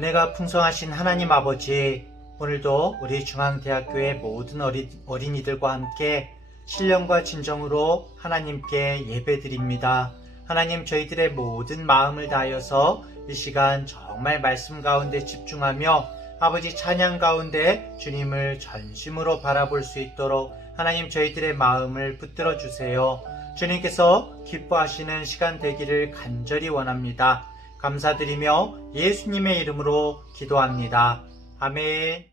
은혜가 풍성하신 하나님 아버지, 오늘도 우리 중앙대학교의 모든 어린이들과 함께 신령과 진정으로 하나님께 예배드립니다. 하나님, 저희들의 모든 마음을 다하여서 이 시간 정말 말씀 가운데 집중하며 아버지 찬양 가운데 주님을 전심으로 바라볼 수 있도록 하나님, 저희들의 마음을 붙들어 주세요. 주님께서 기뻐하시는 시간 되기를 간절히 원합니다. 감사드리며 예수님의 이름으로 기도합니다. 아멘.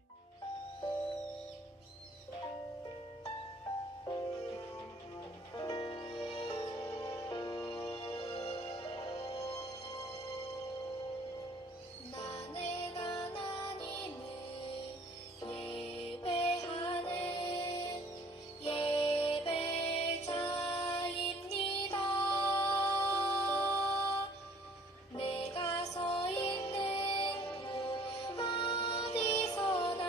나는 하나님을 예배하는 예배자입니다. 내가 서 있는 곳 어디서나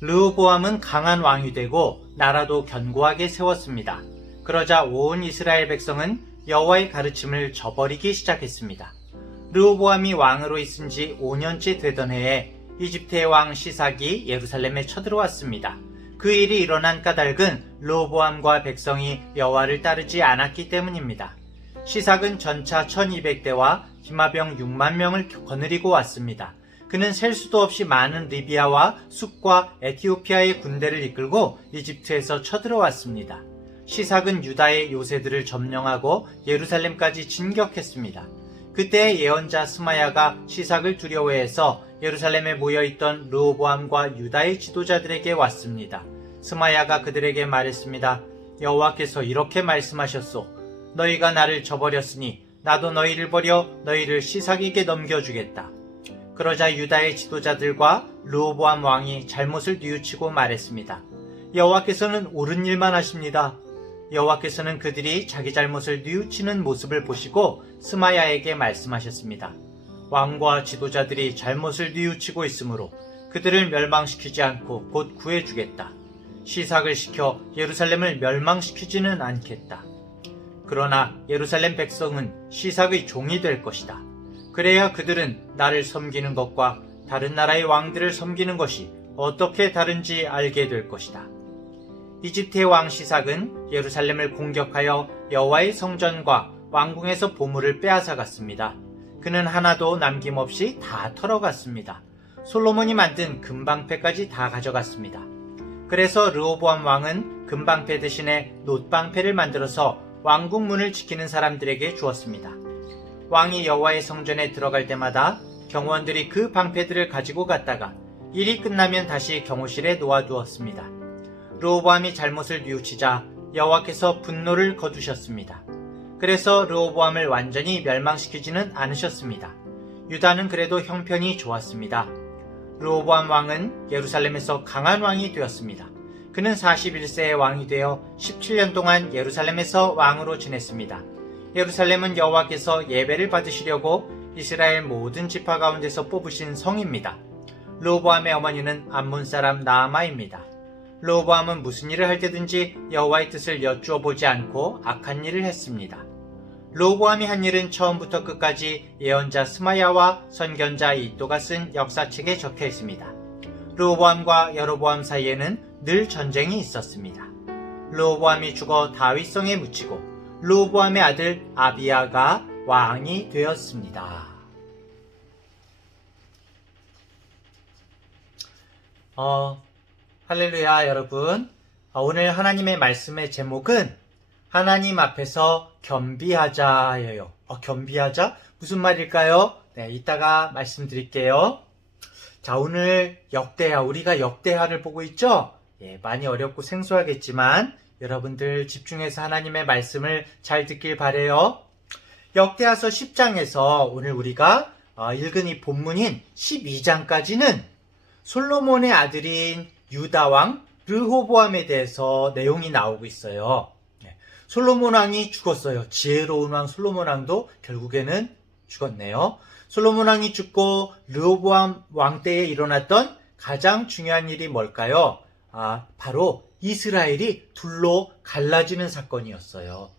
르호보암은 강한 왕이 되고 나라도 견고하게 세웠습니다. 그러자 온 이스라엘 백성은 여호와의 가르침을 저버리기 시작했습니다. 르호보암이 왕으로 있은 지 5년째 되던 해에 이집트의 왕 시삭이 예루살렘에 쳐들어왔습니다. 그 일이 일어난 까닭은 르호보암과 백성이 여호와를 따르지 않았기 때문입니다. 시삭은 전차 1200대와 기마병 6만 명을 거느리고 왔습니다. 그는 셀 수도 없이 많은 리비아와 숲과 에티오피아의 군대를 이끌고 이집트에서 쳐들어왔습니다. 시삭은 유다의 요새들을 점령하고 예루살렘까지 진격했습니다. 그때 예언자 스마야가 시삭을 두려워해서 예루살렘에 모여있던 르호보암과 유다의 지도자들에게 왔습니다. 스마야가 그들에게 말했습니다. 여호와께서 이렇게 말씀하셨소. 너희가 나를 저버렸으니 나도 너희를 버려 너희를 시삭에게 넘겨주겠다. 그러자 유다의 지도자들과 르호보암 왕이 잘못을 뉘우치고 말했습니다. 여호와께서는 옳은 일만 하십니다. 여호와께서는 그들이 자기 잘못을 뉘우치는 모습을 보시고 스마야에게 말씀하셨습니다. 왕과 지도자들이 잘못을 뉘우치고 있으므로 그들을 멸망시키지 않고 곧 구해주겠다. 시삭을 시켜 예루살렘을 멸망시키지는 않겠다. 그러나 예루살렘 백성은 시삭의 종이 될 것이다. 그래야 그들은 나를 섬기는 것과 다른 나라의 왕들을 섬기는 것이 어떻게 다른지 알게 될 것이다. 이집트의 왕 시삭은 예루살렘을 공격하여 여호와의 성전과 왕궁에서 보물을 빼앗아갔습니다. 그는 하나도 남김없이 다 털어갔습니다. 솔로몬이 만든 금방패까지 다 가져갔습니다. 그래서 르호보암 왕은 금방패 대신에 놋방패를 만들어서 왕궁 문을 지키는 사람들에게 주었습니다. 왕이 여호와의 성전에 들어갈 때마다 경호원들이 그 방패들을 가지고 갔다가 일이 끝나면 다시 경호실에 놓아두었습니다. 르호보암이 잘못을 뉘우치자 여호와께서 분노를 거두셨습니다. 그래서 르호보암을 완전히 멸망시키지는 않으셨습니다. 유다는 그래도 형편이 좋았습니다. 르호보암 왕은 예루살렘에서 강한 왕이 되었습니다. 그는 41세의 왕이 되어 17년 동안 예루살렘에서 왕으로 지냈습니다. 예루살렘은 여호와께서 예배를 받으시려고 이스라엘 모든 지파 가운데서 뽑으신 성입니다. 르호보암의 어머니는 암몬 사람 나아마입니다. 르호보암은 무슨 일을 할 때든지 여호와의 뜻을 여쭈어 보지 않고 악한 일을 했습니다. 르호보암이 한 일은 처음부터 끝까지 예언자 스마야와 선견자 이또가 쓴 역사책에 적혀 있습니다. 르호보암과 여로보암 사이에는 늘 전쟁이 있었습니다. 르호보암이 죽어 다윗성에 묻히고 르호보암의 아들 아비야가 왕이 되었습니다. 할렐루야 여러분. 오늘 하나님의 말씀의 제목은 하나님 앞에서 겸비하자예요. 겸비하자? 무슨 말일까요? 네, 이따가 말씀드릴게요. 자, 오늘 역대하, 우리가 역대하를 보고 있죠? 예, 많이 어렵고 생소하겠지만 여러분들 집중해서 하나님의 말씀을 잘 듣길 바래요. 역대하서 10장에서 오늘 우리가 읽은 이 본문인 12장까지는 솔로몬의 아들인 유다왕 르호보암에 대해서 내용이 나오고 있어요. 솔로몬 왕이 죽었어요. 지혜로운 왕 솔로몬 왕도 결국에는 죽었네요. 솔로몬 왕이 죽고 르호보암 왕 때에 일어났던 가장 중요한 일이 뭘까요? 바로 이스라엘이 둘로 갈라지는 사건이었어요.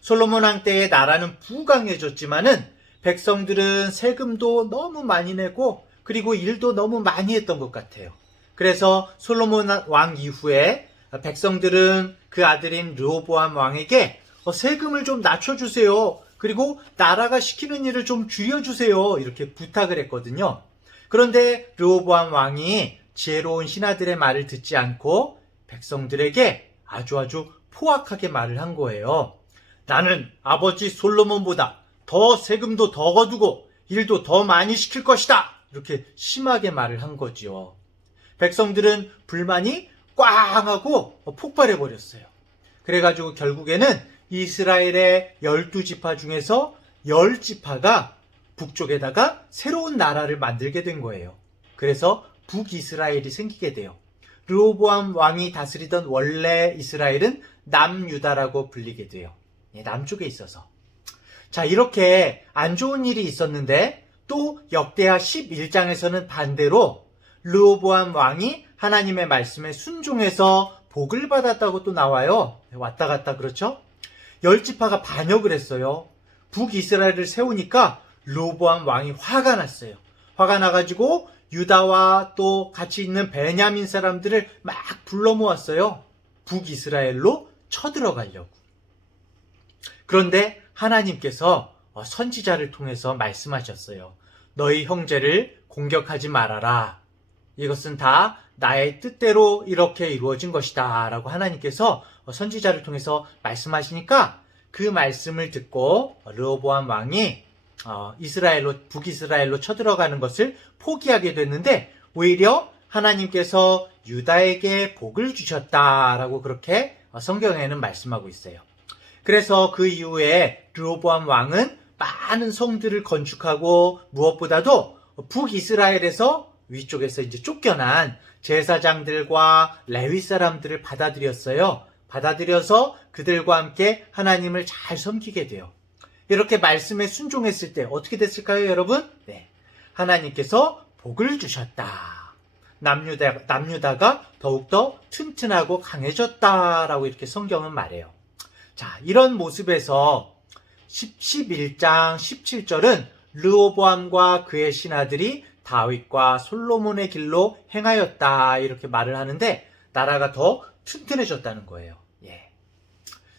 솔로몬 왕 때의 나라는 부강해졌지만은 백성들은 세금도 너무 많이 내고 그리고 일도 너무 많이 했던 것 같아요. 그래서 솔로몬 왕 이후에 백성들은 그 아들인 르호보암 왕에게 세금을 좀 낮춰주세요. 그리고 나라가 시키는 일을 좀 줄여주세요. 이렇게 부탁을 했거든요. 그런데 르호보암 왕이 지혜로운 신하들의 말을 듣지 않고 백성들에게 아주 포악하게 말을 한 거예요. 나는 아버지 솔로몬보다 더 세금도 더 거두고 일도 더 많이 시킬 것이다. 이렇게 심하게 말을 한 거지요. 백성들은 불만이 꽝 하고 폭발해 버렸어요. 그래가지고 결국에는 이스라엘의 12지파 중에서 10지파가 북쪽에다가 새로운 나라를 만들게 된 거예요. 그래서 북이스라엘이 생기게 돼요. 르호보암 왕이 다스리던 원래 이스라엘은 남유다라고 불리게 돼요. 남쪽에 있어서. 자, 이렇게 안 좋은 일이 있었는데 또 역대하 11장에서는 반대로 르호보암 왕이 하나님의 말씀에 순종해서 복을 받았다고 또 나와요. 왔다 갔다 그렇죠? 열 지파가 반역을 했어요. 북이스라엘을 세우니까 르호보암 왕이 화가 났어요. 화가 나가지고 유다와 또 같이 있는 베냐민 사람들을 막 불러 모았어요. 북이스라엘로 쳐들어가려고. 그런데 하나님께서 선지자를 통해서 말씀하셨어요. 너희 형제를 공격하지 말아라. 이것은 다 나의 뜻대로 이렇게 이루어진 것이다 라고 하나님께서 선지자를 통해서 말씀하시니까 그 말씀을 듣고 르호보암 왕이 북이스라엘로 쳐들어가는 것을 포기하게 됐는데 오히려 하나님께서 유다에게 복을 주셨다라고 그렇게 성경에는 말씀하고 있어요. 그래서 그 이후에 르호보암 왕은 많은 성들을 건축하고 무엇보다도 북이스라엘에서 위쪽에서 이제 쫓겨난 제사장들과 레위 사람들을 받아들였어요. 받아들여서 그들과 함께 하나님을 잘 섬기게 돼요. 이렇게 말씀에 순종했을 때 어떻게 됐을까요, 여러분? 네. 하나님께서 복을 주셨다. 남유다가 더욱더 튼튼하고 강해졌다라고 이렇게 성경은 말해요. 자, 이런 모습에서 11장 17절은 르호보암과 그의 신하들이 다윗과 솔로몬의 길로 행하였다 이렇게 말을 하는데 나라가 더 튼튼해졌다는 거예요. 예.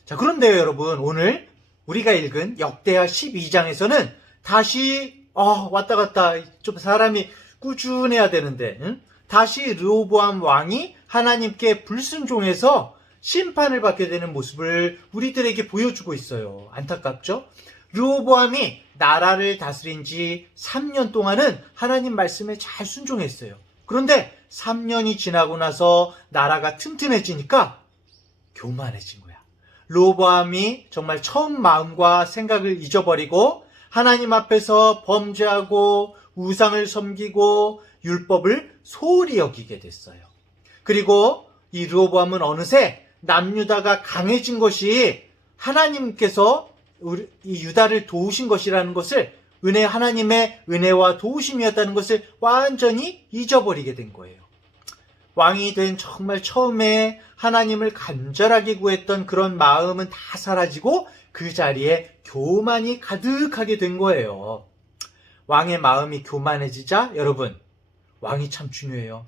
자, 그런데요, 여러분, 오늘 우리가 읽은 역대하 12장에서는 다시 왔다 갔다 좀 사람이 꾸준해야 되는데 다시 르호보암 왕이 하나님께 불순종해서 심판을 받게 되는 모습을 우리들에게 보여주고 있어요. 안타깝죠? 르호보암이 나라를 다스린 지 3년 동안은 하나님 말씀에 잘 순종했어요. 그런데 3년이 지나고 나서 나라가 튼튼해지니까 교만해진 거야. 르호보암이 정말 처음 마음과 생각을 잊어버리고 하나님 앞에서 범죄하고 우상을 섬기고 율법을 소홀히 여기게 됐어요. 그리고 이 르호보암은 어느새 남유다가 강해진 것이 하나님께서 이 유다를 도우신 것이라는 것을 하나님의 은혜와 도우심이었다는 것을 완전히 잊어버리게 된 거예요. 왕이 된 정말 처음에 하나님을 간절하게 구했던 그런 마음은 다 사라지고 그 자리에 교만이 가득하게 된 거예요. 왕의 마음이 교만해지자 여러분, 왕이 참 중요해요.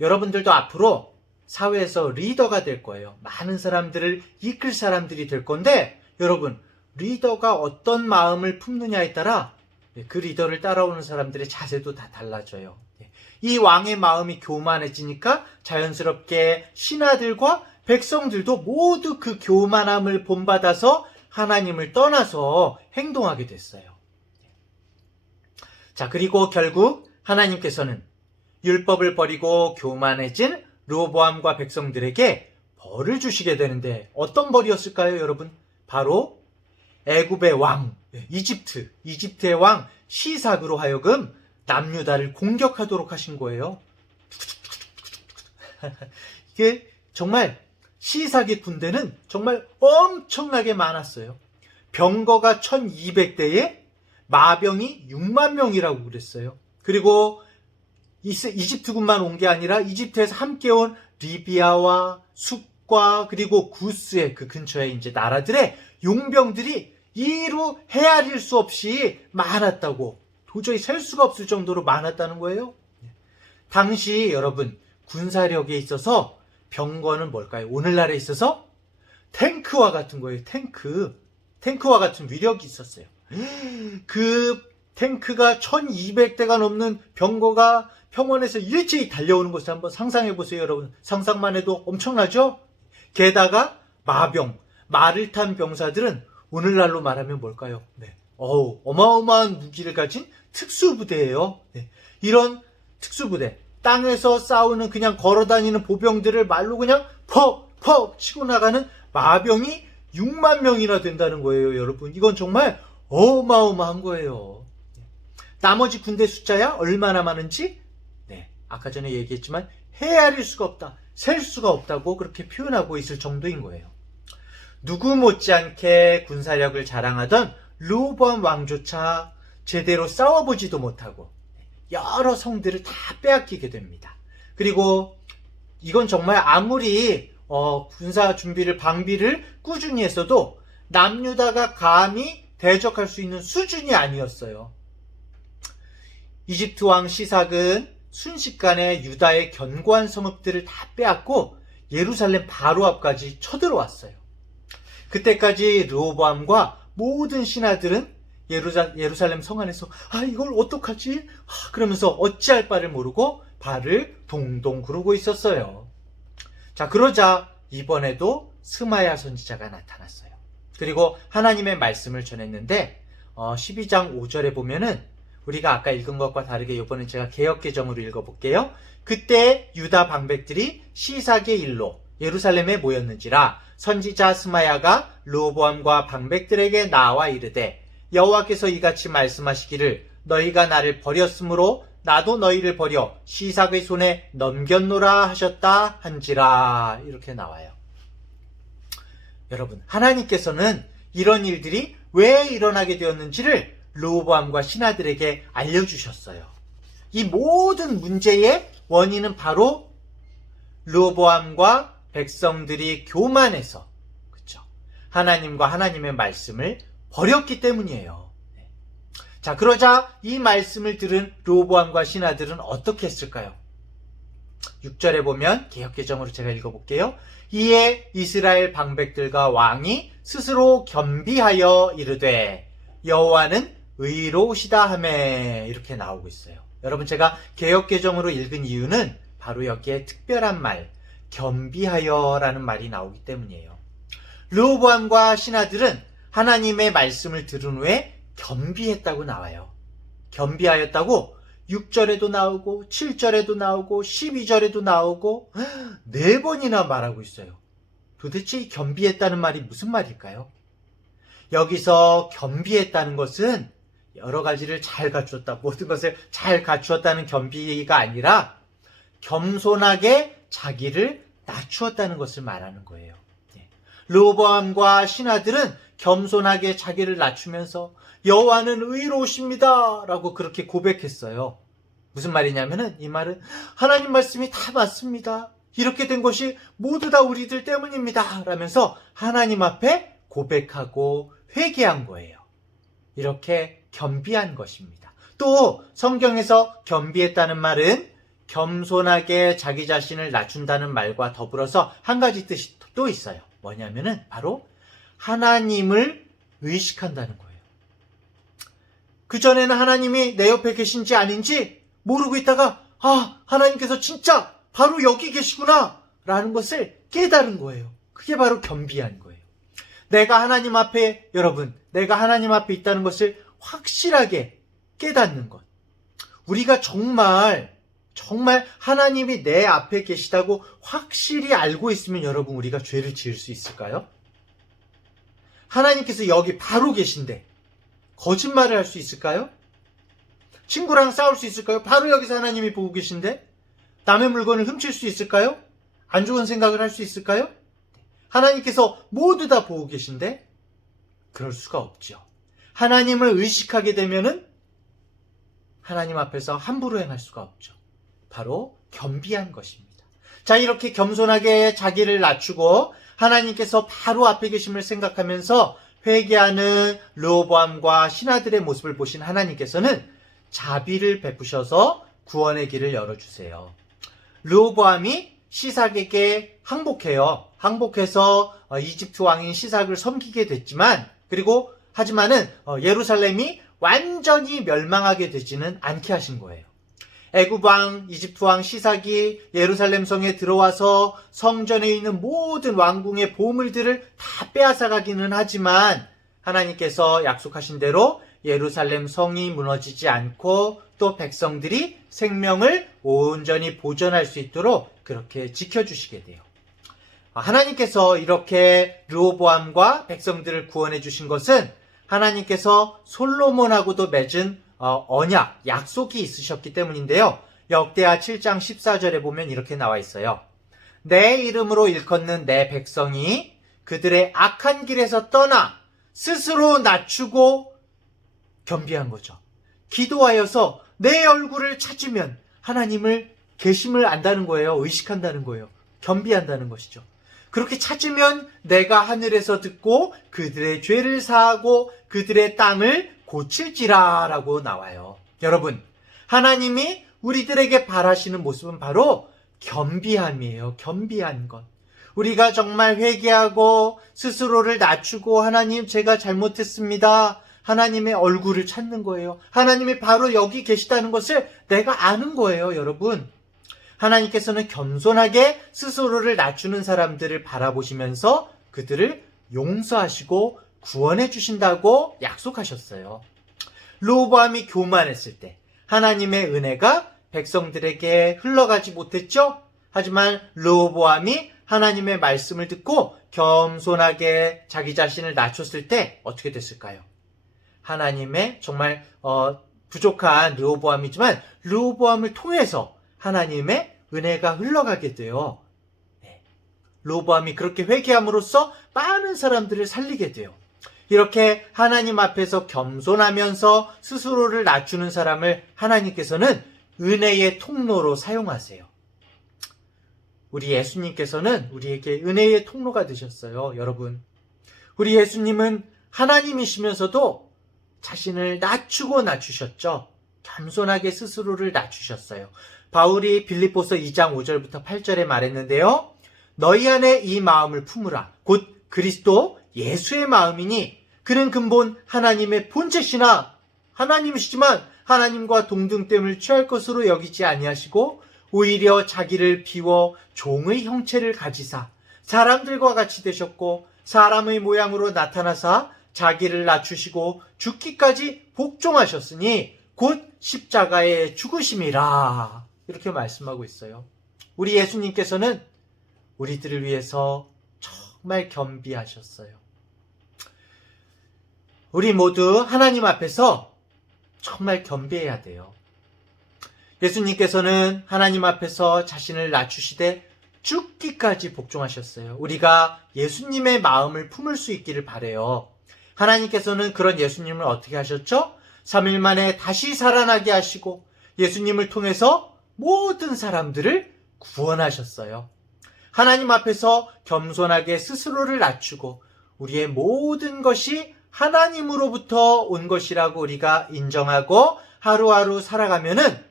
여러분들도 앞으로 사회에서 리더가 될 거예요. 많은 사람들을 이끌 사람들이 될 건데 여러분, 리더가 어떤 마음을 품느냐에 따라 그 리더를 따라오는 사람들의 자세도 다 달라져요. 이 왕의 마음이 교만해지니까 자연스럽게 신하들과 백성들도 모두 그 교만함을 본받아서 하나님을 떠나서 행동하게 됐어요. 자, 그리고 결국 하나님께서는 율법을 버리고 교만해진 르호보암과 백성들에게 벌을 주시게 되는데 어떤 벌이었을까요, 여러분? 바로 애굽의 왕, 이집트의 왕 시삭으로 하여금 남유다를 공격하도록 하신 거예요. 이게 정말 시삭의 군대는 정말 엄청나게 많았어요. 병거가 1200대에 마병이 6만 명이라고 그랬어요. 그리고 이집트군만 온 게 아니라 이집트에서 함께 온 리비아와 숙과 그리고 구스의 그 근처에 이제 나라들의 용병들이 이루 헤아릴 수 없이 많았다고, 도저히 셀 수가 없을 정도로 많았다는 거예요. 당시 여러분, 군사력에 있어서 병거는 뭘까요? 오늘날에 있어서 탱크와 같은 거예요. 탱크와 같은 위력이 있었어요. 그 탱크가 1200대가 넘는 병거가 평원에서 일제히 달려오는 것을 한번 상상해 보세요, 여러분. 상상만 해도 엄청나죠? 게다가 말을 탄 병사들은 오늘날로 말하면 뭘까요? 네. 어마어마한 무기를 가진 특수부대예요. 네. 이런 특수부대, 땅에서 싸우는 그냥 걸어다니는 보병들을 말로 그냥 퍽퍽 치고 나가는 마병이 6만 명이나 된다는 거예요, 여러분. 이건 정말 어마어마한 거예요. 나머지 군대 숫자야 얼마나 많은지 아까 전에 얘기했지만 헤아릴 수가 없다, 셀 수가 없다고 그렇게 표현하고 있을 정도인 거예요. 누구 못지않게 군사력을 자랑하던 르호보암 왕조차 제대로 싸워보지도 못하고 여러 성들을 다 빼앗기게 됩니다. 그리고 이건 정말 아무리 군사 준비를 방비를 꾸준히 했어도 남유다가 감히 대적할 수 있는 수준이 아니었어요. 이집트 왕 시삭은 순식간에 유다의 견고한 성읍들을 다 빼앗고 예루살렘 바로 앞까지 쳐들어왔어요. 그때까지 르호보암과 모든 신하들은 예루살렘 성 안에서 이걸 어떡하지? 그러면서 어찌할 바를 모르고 발을 동동 구르고 있었어요. 자, 그러자 이번에도 스마야 선지자가 나타났어요. 그리고 하나님의 말씀을 전했는데 12장 5절에 보면은 우리가 아까 읽은 것과 다르게 이번엔 제가 개역개정으로 읽어볼게요. 그때 유다 방백들이 시삭의 일로 예루살렘에 모였는지라 선지자 스마야가 르호보암과 방백들에게 나와 이르되 여호와께서 이같이 말씀하시기를 너희가 나를 버렸으므로 나도 너희를 버려 시삭의 손에 넘겼노라 하셨다 한지라. 이렇게 나와요. 여러분, 하나님께서는 이런 일들이 왜 일어나게 되었는지를 르호보암과 신하들에게 알려주셨어요. 이 모든 문제의 원인은 바로 르호보암과 백성들이 교만해서, 그렇죠? 하나님과 하나님의 말씀을 버렸기 때문이에요. 자, 그러자 이 말씀을 들은 르호보암과 신하들은 어떻게 했을까요? 6절에 보면 개역개정으로 제가 읽어볼게요. 이에 이스라엘 방백들과 왕이 스스로 겸비하여 이르되 여호와는 의로우시다 하매. 이렇게 나오고 있어요. 여러분, 제가 개역개정으로 읽은 이유는 바로 여기에 특별한 말, 겸비하여라는 말이 나오기 때문이에요. 르호보암과 신하들은 하나님의 말씀을 들은 후에 겸비했다고 나와요. 겸비하였다고 6절에도 나오고 7절에도 나오고 12절에도 나오고 4번이나 말하고 있어요. 도대체 이 겸비했다는 말이 무슨 말일까요? 여기서 겸비했다는 것은 여러 가지를 잘 갖추었다, 모든 것을 잘 갖추었다는 겸비가 아니라 겸손하게 자기를 낮추었다는 것을 말하는 거예요. 르호보암과 신하들은 겸손하게 자기를 낮추면서 여호와는 의로우십니다 라고 그렇게 고백했어요. 무슨 말이냐면은 이 말은 하나님 말씀이 다 맞습니다. 이렇게 된 것이 모두 다 우리들 때문입니다 라면서 하나님 앞에 고백하고 회개한 거예요. 이렇게 겸비한 것입니다. 또 성경에서 겸비했다는 말은 겸손하게 자기 자신을 낮춘다는 말과 더불어서 한 가지 뜻이 또 있어요. 뭐냐면은 바로 하나님을 의식한다는 거예요. 그전에는 하나님이 내 옆에 계신지 아닌지 모르고 있다가 하나님께서 진짜 바로 여기 계시구나 라는 것을 깨달은 거예요. 그게 바로 겸비한 거예요. 내가 하나님 앞에, 여러분, 내가 하나님 앞에 있다는 것을 확실하게 깨닫는 것. 우리가 정말 하나님이 내 앞에 계시다고 확실히 알고 있으면 여러분, 우리가 죄를 지을 수 있을까요? 하나님께서 여기 바로 계신데 거짓말을 할 수 있을까요? 친구랑 싸울 수 있을까요? 바로 여기서 하나님이 보고 계신데 남의 물건을 훔칠 수 있을까요? 안 좋은 생각을 할 수 있을까요? 하나님께서 모두 다 보고 계신데 그럴 수가 없죠. 하나님을 의식하게 되면은 하나님 앞에서 함부로 행할 수가 없죠. 바로 겸비한 것입니다. 자, 이렇게 겸손하게 자기를 낮추고 하나님께서 바로 앞에 계심을 생각하면서 회개하는 르호보암과 신하들의 모습을 보신 하나님께서는 자비를 베푸셔서 구원의 길을 열어주세요. 르호보암이 시삭에게 항복해요. 항복해서 이집트 왕인 시삭을 섬기게 됐지만, 하지만은 예루살렘이 완전히 멸망하게 되지는 않게 하신 거예요. 애굽 왕, 이집트 왕 시삭이 예루살렘 성에 들어와서 성전에 있는 모든 왕궁의 보물들을 다 빼앗아가기는 하지만 하나님께서 약속하신 대로 예루살렘 성이 무너지지 않고 또 백성들이 생명을 온전히 보존할 수 있도록 그렇게 지켜주시게 돼요. 하나님께서 이렇게 르호보암과 백성들을 구원해 주신 것은 하나님께서 솔로몬하고도 맺은 언약, 약속이 있으셨기 때문인데요. 역대하 7장 14절에 보면 이렇게 나와 있어요. 내 이름으로 일컫는 내 백성이 그들의 악한 길에서 떠나 스스로 낮추고 겸비한 거죠. 기도하여서 내 얼굴을 찾으면 하나님을 계심을 안다는 거예요. 의식한다는 거예요. 겸비한다는 것이죠. 그렇게 찾으면 내가 하늘에서 듣고 그들의 죄를 사하고 그들의 땅을 고칠지라 라고 나와요. 여러분, 하나님이 우리들에게 바라시는 모습은 바로 겸비함이에요. 겸비한 것. 우리가 정말 회개하고 스스로를 낮추고 하나님 제가 잘못했습니다. 하나님의 얼굴을 찾는 거예요. 하나님이 바로 여기 계시다는 것을 내가 아는 거예요, 여러분. 하나님께서는 겸손하게 스스로를 낮추는 사람들을 바라보시면서 그들을 용서하시고 구원해 주신다고 약속하셨어요. 르호보암이 교만했을 때 하나님의 은혜가 백성들에게 흘러가지 못했죠? 하지만 르호보암이 하나님의 말씀을 듣고 겸손하게 자기 자신을 낮췄을 때 어떻게 됐을까요? 하나님의 정말 부족한 르호보암이지만 르호보암을 통해서 하나님의 은혜가 흘러가게 돼요. 르호보암이 그렇게 회개함으로써 많은 사람들을 살리게 돼요. 이렇게 하나님 앞에서 겸손하면서 스스로를 낮추는 사람을 하나님께서는 은혜의 통로로 사용하세요. 우리 예수님께서는 우리에게 은혜의 통로가 되셨어요. 여러분, 우리 예수님은 하나님이시면서도 자신을 낮추셨죠. 겸손하게 스스로를 낮추셨어요. 바울이 빌립보서 2장 5절부터 8절에 말했는데요. 너희 안에 이 마음을 품으라. 곧 그리스도 예수의 마음이니 그는 근본 하나님의 본체시나 하나님이시지만 하나님과 동등됨을 취할 것으로 여기지 아니하시고 오히려 자기를 비워 종의 형체를 가지사 사람들과 같이 되셨고 사람의 모양으로 나타나사 자기를 낮추시고 죽기까지 복종하셨으니 곧 십자가에 죽으심이라. 이렇게 말씀하고 있어요. 우리 예수님께서는 우리들을 위해서 정말 겸비하셨어요. 우리 모두 하나님 앞에서 정말 겸비해야 돼요. 예수님께서는 하나님 앞에서 자신을 낮추시되 죽기까지 복종하셨어요. 우리가 예수님의 마음을 품을 수 있기를 바라요. 하나님께서는 그런 예수님을 어떻게 하셨죠? 3일 만에 다시 살아나게 하시고 예수님을 통해서 모든 사람들을 구원하셨어요. 하나님 앞에서 겸손하게 스스로를 낮추고 우리의 모든 것이 하나님으로부터 온 것이라고 우리가 인정하고 하루하루 살아가면은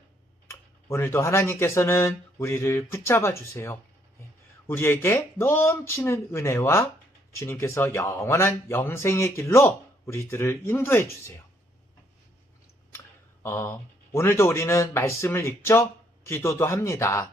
오늘도 하나님께서는 우리를 붙잡아 주세요. 우리에게 넘치는 은혜와 주님께서 영원한 영생의 길로 우리들을 인도해 주세요. 오늘도 우리는 말씀을 읽죠? 기도도 합니다.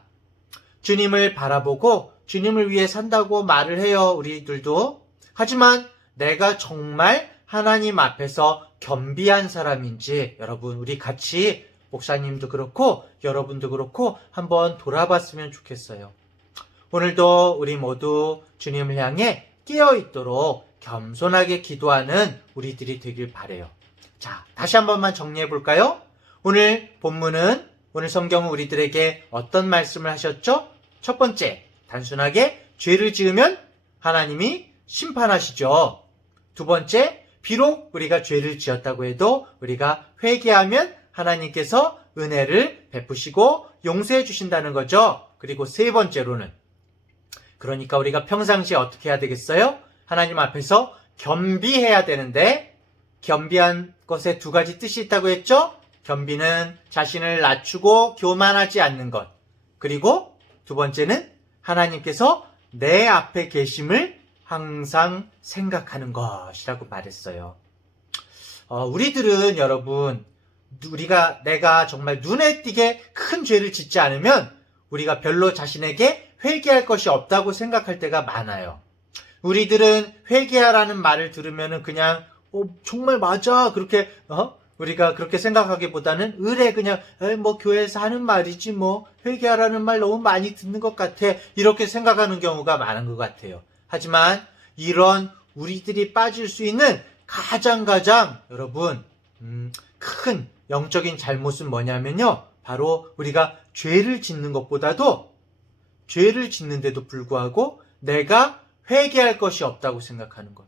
주님을 바라보고 주님을 위해 산다고 말을 해요, 우리들도. 하지만 내가 정말 하나님 앞에서 겸비한 사람인지 여러분 우리 같이 목사님도 그렇고 여러분도 그렇고 한번 돌아봤으면 좋겠어요. 오늘도 우리 모두 주님을 향해 깨어있도록 겸손하게 기도하는 우리들이 되길 바라요. 자, 다시 한 번만 정리해 볼까요? 오늘 본문은 오늘 성경은 우리들에게 어떤 말씀을 하셨죠? 첫 번째, 단순하게 죄를 지으면 하나님이 심판하시죠. 두 번째, 비록 우리가 죄를 지었다고 해도 우리가 회개하면 하나님께서 은혜를 베푸시고 용서해 주신다는 거죠. 그리고 세 번째로는 그러니까 우리가 평상시에 어떻게 해야 되겠어요? 하나님 앞에서 겸비해야 되는데 겸비한 것에 두 가지 뜻이 있다고 했죠? 겸비는 자신을 낮추고 교만하지 않는 것. 그리고 두 번째는 하나님께서 내 앞에 계심을 항상 생각하는 것이라고 말했어요. 우리들은 여러분 내가 정말 눈에 띄게 큰 죄를 짓지 않으면 우리가 별로 자신에게 회개할 것이 없다고 생각할 때가 많아요. 우리들은 회개하라는 말을 들으면은 그냥 정말 맞아 그렇게 우리가 그렇게 생각하기보다는 의뢰 그냥 교회에서 하는 말이지 회개하라는 말 너무 많이 듣는 것 같아 이렇게 생각하는 경우가 많은 것 같아요. 하지만 이런 우리들이 빠질 수 있는 가장 여러분 큰 영적인 잘못은 뭐냐면요, 바로 우리가 죄를 짓는 것보다도 죄를 짓는데도 불구하고 내가 회개할 것이 없다고 생각하는 것.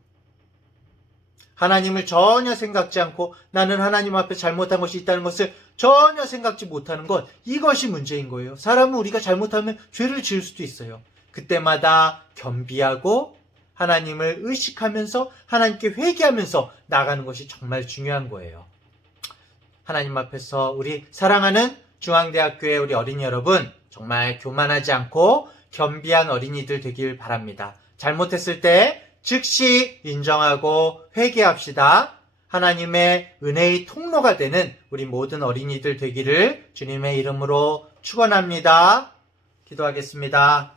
하나님을 전혀 생각지 않고 나는 하나님 앞에 잘못한 것이 있다는 것을 전혀 생각지 못하는 것, 이것이 문제인 거예요. 사람은 우리가 잘못하면 죄를 지을 수도 있어요. 그때마다 겸비하고 하나님을 의식하면서 하나님께 회개하면서 나가는 것이 정말 중요한 거예요. 하나님 앞에서 우리 사랑하는 중앙대학교의 우리 어린이 여러분, 정말 교만하지 않고 겸비한 어린이들 되길 바랍니다. 잘못했을 때 즉시 인정하고 회개합시다. 하나님의 은혜의 통로가 되는 우리 모든 어린이들 되기를 주님의 이름으로 축원합니다. 기도하겠습니다.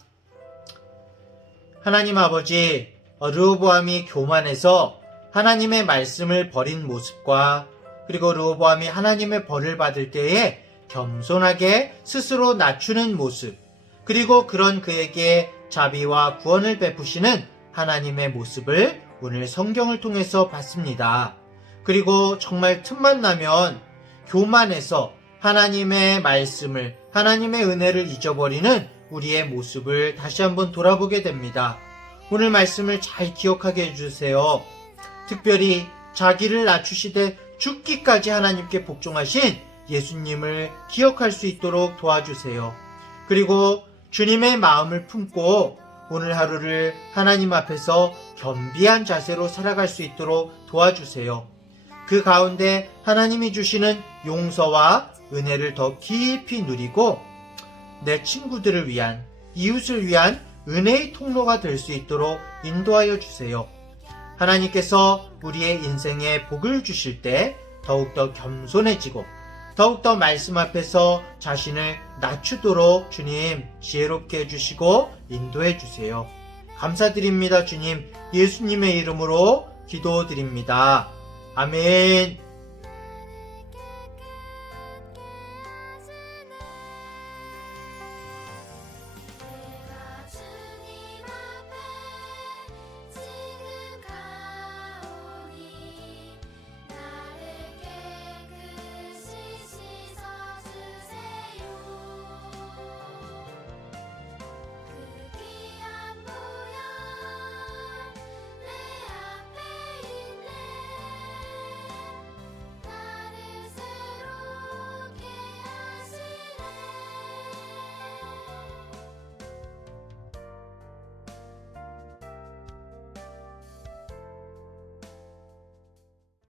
하나님 아버지, 르호보암이 교만해서 하나님의 말씀을 버린 모습과 그리고 르호보암이 하나님의 벌을 받을 때에 겸손하게 스스로 낮추는 모습, 그리고 그런 그에게 자비와 구원을 베푸시는 하나님의 모습을 오늘 성경을 통해서 봤습니다. 그리고 정말 틈만 나면 교만해서 하나님의 말씀을, 하나님의 은혜를 잊어버리는 우리의 모습을 다시 한번 돌아보게 됩니다. 오늘 말씀을 잘 기억하게 해주세요. 특별히 자기를 낮추시되 죽기까지 하나님께 복종하신 예수님을 기억할 수 있도록 도와주세요. 그리고 주님의 마음을 품고 오늘 하루를 하나님 앞에서 겸비한 자세로 살아갈 수 있도록 도와주세요. 그 가운데 하나님이 주시는 용서와 은혜를 더 깊이 누리고 내 친구들을 위한, 이웃을 위한 은혜의 통로가 될 수 있도록 인도하여 주세요. 하나님께서 우리의 인생에 복을 주실 때 더욱더 겸손해지고 더욱더 말씀 앞에서 자신을 낮추도록 주님 지혜롭게 해주시고 인도해 주세요. 감사드립니다. 주님, 예수님의 이름으로 기도드립니다. 아멘.